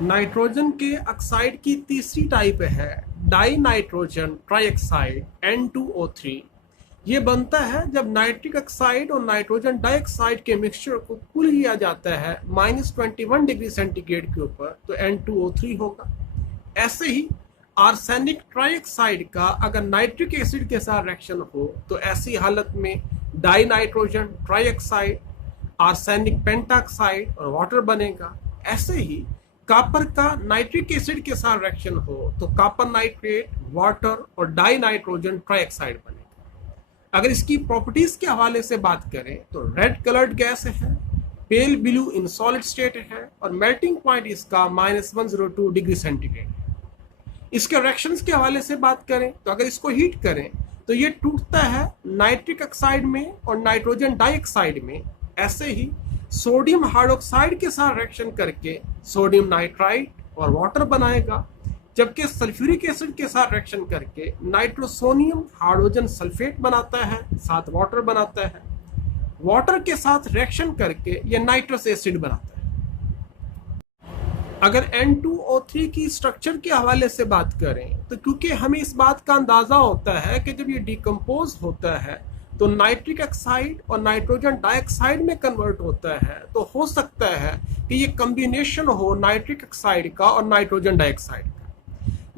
Nitrogen के oxide की तीसरी टाइप है डाई नाइट्रोजन ट्राइऑक्साइड N2O3। ये बनता है जब नाइट्रिक ऑक्साइड और नाइट्रोजन डाइऑक्साइड के मिक्सचर को कूल किया जाता है -21 डिग्री सेंटीग्रेड के ऊपर, तो N2O3 होगा। ऐसे ही आर्सेनिक ट्राइऑक्साइड का अगर नाइट्रिक एसिड के साथ रिएक्शन हो तो ऐसी हालत में die nitrogen trioxide, arsenic pentoxide और वाटर बनेगा। ऐसे ही कॉपर का नाइट्रिक एसिड के साथ रिएक्शन हो तो कॉपर नाइट्रेट, वाटर और डाई नाइट्रोजन ट्राइऑक्साइड बनेगा। अगर इसकी प्रॉपर्टीज के हवाले से बात करें तो रेड कलर्ड गैस है, pale blue in solid state है और मेल्टिंग पॉइंट इसका -102 डिग्री सेंटीग्रेड है। इसके रिएक्शंस के हवाले से बात करें तो अगर इसको हीट करें तो ये टूटता है नाइट्रिक ऑक्साइड में और नाइट्रोजन डाइऑक्साइड में। ऐसे ही सोडियम हाइड्रोक्साइड के साथ रिएक्शन करके सोडियम नाइट्राइट और वाटर बनाएगा, जबकि सल्फ्यूरिक एसिड के साथ रिएक्शन करके नाइट्रोसोनियम हाइड्रोजन सल्फेट बनाता है, साथ वाटर बनाता है। वाटर के साथ रिएक्शन करके ये नाइट्रस एसिड बनाता है। अगर N2O3 की स्ट्रक्चर के हवाले से बात करें तो क्योंकि हमें इस बात का अंदाजा होता है कि जब ये डिकम्पोज होता है तो नाइट्रिक ऑक्साइड और नाइट्रोजन डाइऑक्साइड में कन्वर्ट होता है, तो हो सकता है कि ये कॉम्बिनेशन हो नाइट्रिक ऑक्साइड का और नाइट्रोजन डाइऑक्साइड का।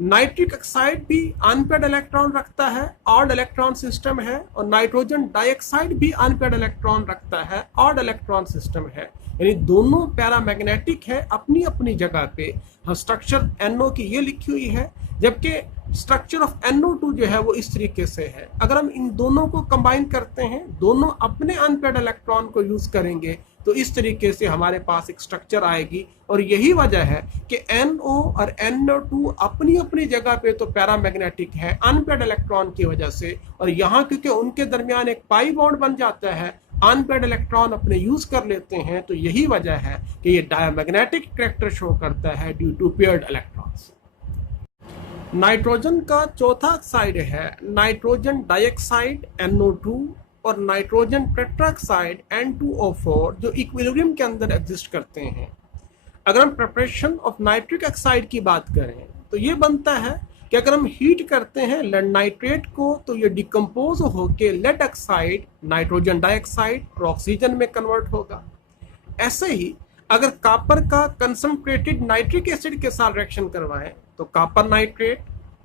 नाइट्रिक ऑक्साइड भी अनपेड इलेक्ट्रॉन रखता है, ऑड इलेक्ट्रॉन सिस्टम है, और नाइट्रोजन डाइऑक्साइड भी अनपेड इलेक्ट्रॉन रखता है, ऑड इलेक्ट्रॉन सिस्टम है। यानी दोनों पैरामैग्नेटिक है अपनी अपनी जगह पे। स्ट्रक्चर NO की ये लिखी हुई है, जबकि स्ट्रक्चर ऑफ NO2 जो है वो इस तरीके से है। अगर हम इन दोनों को कंबाइन करते हैं, दोनों अपने अनपेड इलेक्ट्रॉन को यूज करेंगे, तो इस तरीके से हमारे पास एक स्ट्रक्चर आएगी। और यही वजह है कि NO और NO2 अपनी अपनी जगह पे तो पैरामैग्नेटिक है अनपेड इलेक्ट्रॉन की वजह से, और यहाँ क्योंकि उनके दरमियान एक पाई बॉन्ड बन जाता है, अनपेड इलेक्ट्रॉन अपने यूज कर लेते हैं, तो यही वजह है कि ये डायमैग्नेटिक कैरेक्टर शो करता है due to paired electrons. Nitrogen का चौथा ऑक्साइड है नाइट्रोजन डाइऑक्साइड NO2 और नाइट्रोजन टेट्राऑक्साइड N2O4, जो इक्विलिब्रियम के अंदर एग्जिस्ट करते हैं। अगर हम प्रिपरेशन ऑफ नाइट्रिक ऑक्साइड की बात करें तो ये बनता है कि अगर हम हीट करते हैं लेड नाइट्रेट को तो ये डिकम्पोज होकर लेड ऑक्साइड, नाइट्रोजन डाइऑक्साइड और ऑक्सीजन में कन्वर्ट होगा। ऐसे ही अगर कॉपर का कंसंट्रेटेड नाइट्रिक एसिड के साथ रिएक्शन करवाएं तो कॉपर नाइट्रेट,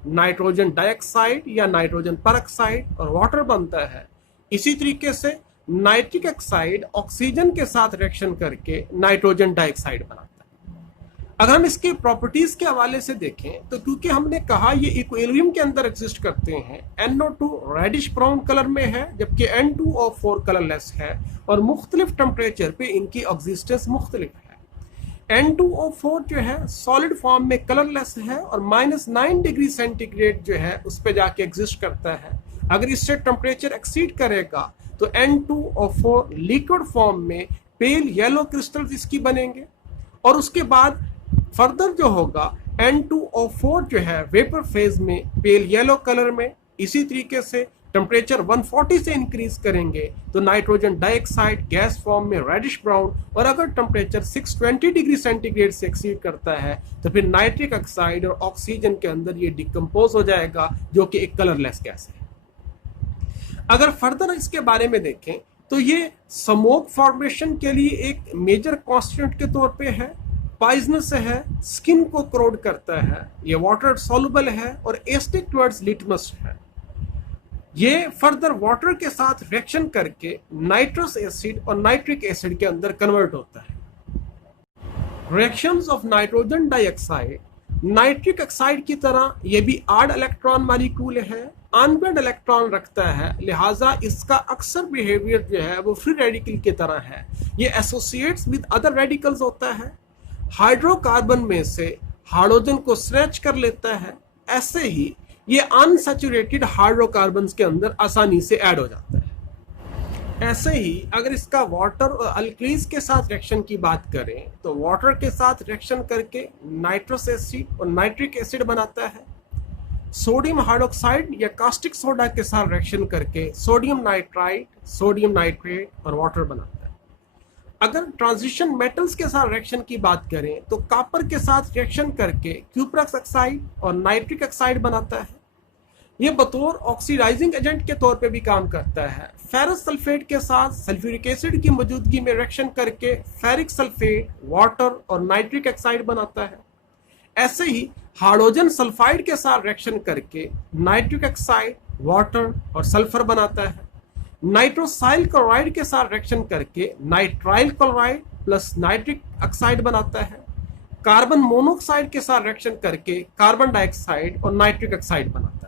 नाइट्रोजन डाइऑक्साइड या नाइट्रोजन परऑक्साइड और वाटर बनता है। इसी तरीके से नाइट्रिक ऑक्साइड ऑक्सीजन के साथ रिएक्शन करके नाइट्रोजन डाइऑक्साइड बनाता है। अगर हम इसके प्रॉपर्टीज के हवाले से देखें तो क्योंकि हमने कहा ये इक्विलिब्रियम के अंदर एग्जिस्ट करते हैं, NO2 रेडिश ब्राउन कलर में है जबकि N2O4 कलरलेस है और मुख्तलिफ टेम्परेचर पे इनकी एग्जिस्टेंस मुख्तलिफ है। N2O4 जो है सॉलिड फॉर्म में कलरलेस है और -9 डिग्री सेंटीग्रेड जो है उस पर जाके एग्जिस्ट करता है। अगर इससे टेम्परेचर एक्सीड करेगा तो N2O4 लिक्विड फॉर्म में पेल येलो क्रिस्टल्स इसकी बनेंगे, और उसके बाद फर्दर जो होगा N2O4 जो है वेपर फेज में पेल येलो कलर में। इसी तरीके से टेम्परेचर 140 से इंक्रीज करेंगे तो नाइट्रोजन डाइऑक्साइड गैस फॉर्म में रेडिश ब्राउन, और अगर टेम्परेचर 620 डिग्री सेंटीग्रेड से एक्सीड करता है तो फिर नाइट्रिक ऑक्साइड और ऑक्सीजन के अंदर ये डिकम्पोज हो जाएगा, जो कि एक कलरलेस गैस है। अगर फर्दर इसके बारे में देखें तो ये स्मोक फॉर्मेशन के लिए एक मेजर कॉन्स्टिट्यूएंट के तौर पे है, पॉइजनस है, स्किन को क्रोड करता है, ये वाटर सॉल्युबल है और एसिडिक टुवर्ड्स लिटमस है। ये फर्दर वाटर के साथ रिएक्शन करके नाइट्रस एसिड और नाइट्रिक एसिड के अंदर कन्वर्ट होता है। Reactions of nitrogen dioxide nitric oxide की तरह ये भी ऑड इलेक्ट्रॉन मॉलिक्यूल है, अनपेड इलेक्ट्रॉन रखता है, लिहाजा इसका अक्सर बिहेवियर जो है वो फ्री रेडिकल की तरह है। ये एसोसिएट्स विद अदर रेडिकल्स होता है, हाइड्रोकार्बन में से हाइड्रोजन को स्ट्रेच कर लेता है। ऐसे ही ये अनसैचुरेटेड हाइड्रोकार्बन्स के अंदर आसानी से ऐड हो जाता है। ऐसे ही अगर इसका वाटर और अल्कलीज के साथ रिएक्शन की बात करें तो वाटर के साथ रिएक्शन करके नाइट्रस एसिड और नाइट्रिक एसिड बनाता है। सोडियम हाइड्रोक्साइड या कास्टिक सोडा के साथ रिएक्शन करके सोडियम नाइट्राइट, सोडियम नाइट्रेट और वाटर बनाता है। अगर ट्रांजिशन मेटल्स के साथ रिएक्शन की बात करें तो कॉपर के साथ रिएक्शन करके क्यूप्रस ऑक्साइड और नाइट्रिक ऑक्साइड बनाता है। ये बतौर ऑक्सीडाइजिंग एजेंट के तौर पे भी काम करता है। फेरस सल्फेट के साथ सल्फ्यूरिक एसिड की मौजूदगी में रिएक्शन करके फेरिक सल्फेट, वाटर और नाइट्रिक ऑक्साइड बनाता है। ऐसे ही हाइड्रोजन सल्फाइड के साथ रिएक्शन करके नाइट्रिक ऑक्साइड, वाटर और सल्फर बनाता है। नाइट्रोसाइल क्लोराइड के साथ रिएक्शन करके nitrile chloride plus nitric oxide बनाता है। कार्बन मोनोऑक्साइड के साथ रिएक्शन करके कार्बन डाइऑक्साइड और नाइट्रिक ऑक्साइड बनाता है।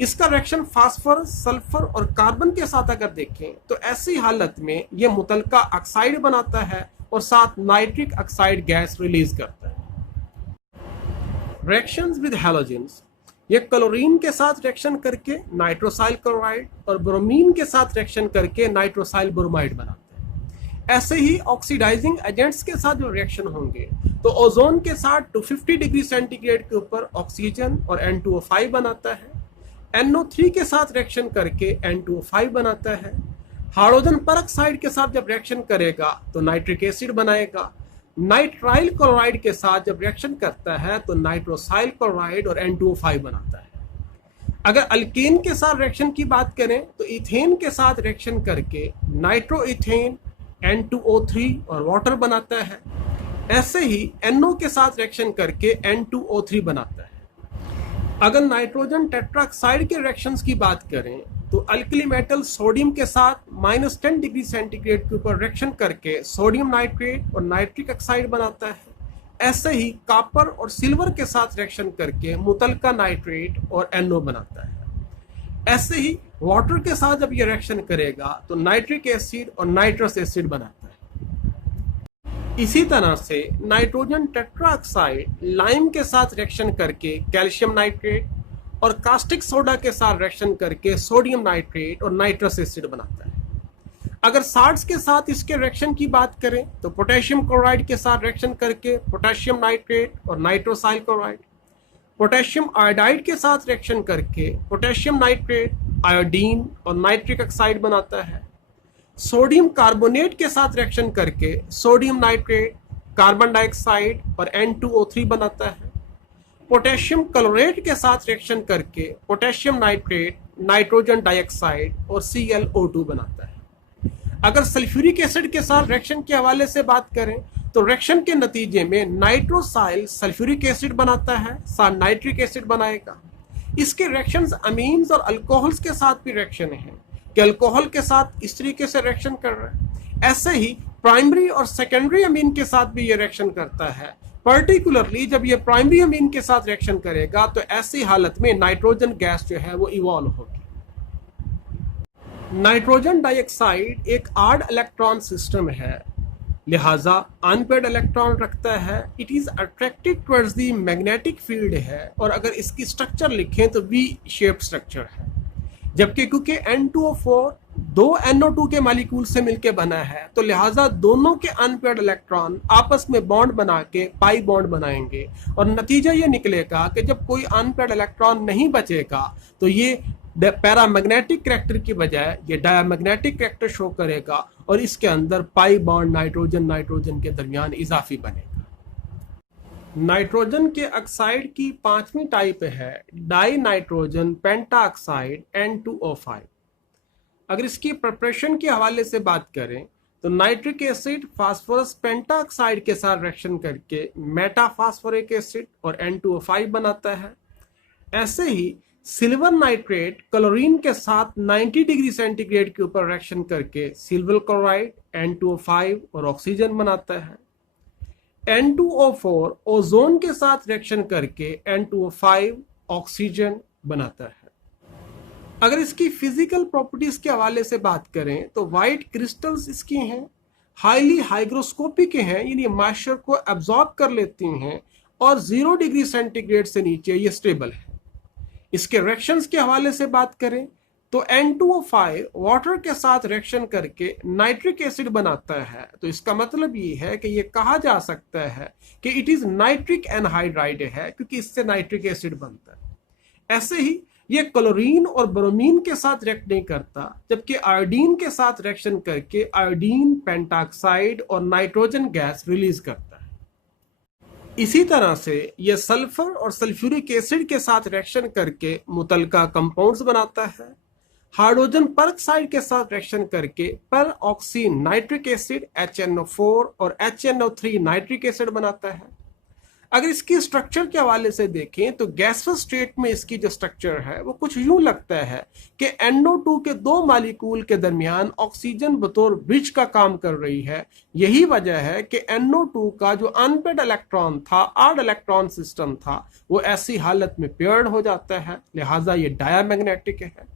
इसका रिएक्शन फास्फोरस, सल्फर और कार्बन के साथ अगर देखें तो ऐसी हालत में यह मुतलका ऑक्साइड बनाता है और साथ नाइट्रिक ऑक्साइड गैस रिलीज करता है। रिएक्शंस विद हैलोजेंस, ये क्लोरीन के साथ रिएक्शन करके नाइट्रोसाइल क्लोराइड और ब्रोमीन के साथ रिएक्शन करके नाइट्रोसाइल ब्रोमाइड बनाते हैं। ऐसे ही ऑक्सीडाइजिंग एजेंट्स के साथ जो रिएक्शन होंगे तो ओजोन के साथ 250 डिग्री सेंटीग्रेड के ऊपर ऑक्सीजन और N2O5 बनाता है। NO3 के साथ रिएक्शन करके N2O5 बनाता है। हाइड्रोजन परऑक्साइड के साथ जब रिएक्शन करेगा तो नाइट्रिक एसिड बनाएगा। नाइट्राइल क्लोराइड के साथ जब रिएक्शन करता है तो नाइट्रोसाइल क्लोराइड और N2O5 बनाता है। अगर अल्केन के साथ रिएक्शन की बात करें तो इथेन के साथ रिएक्शन करके नाइट्रो इथेन, N2O3 और वाटर बनाता है। ऐसे ही NO के साथ रिएक्शन करके N2O3 बनाता है। अगर नाइट्रोजन टेट्राऑक्साइड के रिएक्शंस की बात करें तो अल्कली मेटल सोडियम के साथ -10 डिग्री सेंटीग्रेड के ऊपर रिएक्शन करके सोडियम नाइट्रेट और नाइट्रिक ऑक्साइड बनाता है। ऐसे ही कॉपर और सिल्वर के साथ रिएक्शन करके मुतलका नाइट्रेट और NO बनाता है। ऐसे ही वाटर के साथ जब ये रिएक्शन करेगा तो नाइट्रिक एसिड और नाइट्रस एसिड बनाता है। इसी तरह से नाइट्रोजन टेट्राऑक्साइड लाइम के साथ रिएक्शन करके कैल्शियम नाइट्रेट और कास्टिक सोडा के साथ रिएक्शन करके सोडियम नाइट्रेट और नाइट्रस एसिड बनाता है। अगर साल्ट्स के साथ इसके रिएक्शन की बात करें तो पोटेशियम क्लोराइड के साथ रिएक्शन करके पोटेशियम नाइट्रेट और नाइट्रोसाइल क्लोराइड, पोटेशियम आयोडाइड के साथ रिएक्शन करके पोटेशियम नाइट्रेट, आयोडीन और नाइट्रिक ऑक्साइड बनाता है। सोडियम कार्बोनेट के साथ रिएक्शन करके सोडियम नाइट्रेट, कार्बन डाइऑक्साइड और N2O3 बनाता है। पोटेशियम क्लोरेट के साथ रिएक्शन करके पोटेशियम नाइट्रेट, नाइट्रोजन डाइऑक्साइड और ClO2 बनाता है। अगर सल्फ्यूरिक एसिड के साथ रिएक्शन के हवाले से बात करें तो रिएक्शन के नतीजे में नाइट्रोसाइल सल्फ्यूरिक एसिड बनाता है, साथ नाइट्रिक एसिड बनाएगा। इसके रिएक्शंस अमीन्स और अल्कोहल्स के साथ भी रिएक्शन है कि अल्कोहल के साथ इस तरीके से रिएक्शन कर रहा है। ऐसे ही प्राइमरी और सेकेंडरी अमीन के साथ भी ये रिएक्शन करता है। पर्टिकुलरली जब ये प्राइमरी अमीन के साथ रिएक्शन करेगा तो ऐसी हालत में नाइट्रोजन गैस जो है वो इवॉल्व होगी। नाइट्रोजन डाइऑक्साइड एक ऑड इलेक्ट्रॉन सिस्टम है, लिहाजा अनपेयर्ड इलेक्ट्रॉन रखता है। It is attracted towards the magnetic field है और अगर इसकी स्ट्रक्चर लिखें तो V शेप स्ट्रक्चर है। जबकि क्योंकि N2O4 दो NO2 के मालिक्यूल से मिलकर बना है तो लिहाजा दोनों के अनपेयर्ड इलेक्ट्रॉन आपस में बॉन्ड बना के पाई बॉन्ड बनाएंगे और नतीजा ये निकलेगा कि जब कोई अनपेयर्ड इलेक्ट्रॉन नहीं बचेगा तो ये पैरामैग्नेटिक करैक्टर की बजाय ये डायमैग्नेटिक करैक्टर शो करेगा और इसके अंदर पाई बॉन्ड नाइट्रोजन के दरमियान इजाफी बनेगा। नाइट्रोजन के ऑक्साइड की 5वीं टाइप है डाई नाइट्रोजन पेंटाऑक्साइड N2O5। अगर इसकी प्रिपरेशन के हवाले से बात करें तो नाइट्रिक एसिड फास्फोरस पेंटाऑक्साइड के साथ रिएक्शन करके मेटाफास्फोरिक एसिड और N2O5 बनाता है। ऐसे ही सिल्वर नाइट्रेट क्लोरीन के साथ 90 डिग्री सेंटीग्रेड के ऊपर रिएक्शन करके सिल्वर क्लोराइड, N2O5 और ऑक्सीजन बनाता है। N2O4 ओजोन के साथ रिएक्शन करके N2O5 ऑक्सीजन बनाता है। अगर इसकी फिजिकल प्रॉपर्टीज के हवाले से बात करें तो वाइट क्रिस्टल्स इसकी हैं, हाईली हाइग्रोस्कोपिक हैं, यानी मॉइस्चर को एब्जॉर्ब कर लेती हैं और 0 डिग्री सेंटीग्रेड से नीचे ये स्टेबल है। इसके रिएक्शंस के हवाले से बात करें तो N2O5 वाटर के साथ रिएक्शन करके नाइट्रिक एसिड बनाता है, तो इसका मतलब ये है कि ये कहा जा सकता है कि इट इज नाइट्रिक एनहाइड्राइड है क्योंकि इससे नाइट्रिक एसिड बनता है। ऐसे ही ये क्लोरीन और ब्रोमीन के साथ रिएक्ट नहीं करता, जबकि आयोडीन के साथ रिएक्शन करके आयोडीन पेंटाक्साइड और नाइट्रोजन गैस रिलीज करता है। इसी तरह से यह सल्फर और सल्फ्यूरिक एसिड के साथ रिएक्शन करके मुतलका कंपाउंड्स बनाता है। हाइड्रोजन परऑक्साइड के साथ रिएक्शन करके पर ऑक्सी नाइट्रिक एसिड HNO4 और HNO3 नाइट्रिक एसिड बनाता है। अगर इसकी स्ट्रक्चर के हवाले से देखें तो गैसों स्टेट में इसकी जो स्ट्रक्चर है वो कुछ यूं लगता है कि NO2 के दो मालिक्यूल के दरमियान ऑक्सीजन बतौर ब्रिज का काम कर रही है। यही वजह है कि NO2 का जो अनपेड इलेक्ट्रॉन था, ऑड इलेक्ट्रॉन सिस्टम था, वो ऐसी हालत में पेयर्ड हो जाता है, लिहाजा ये डायमैग्नेटिक है।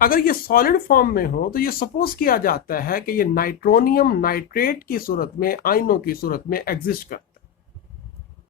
अगर ये सॉलिड फॉर्म में हो तो ये सपोज किया जाता है कि ये नाइट्रोनियम नाइट्रेट की सूरत में, आयनों की सूरत में एग्जिस्ट करता है।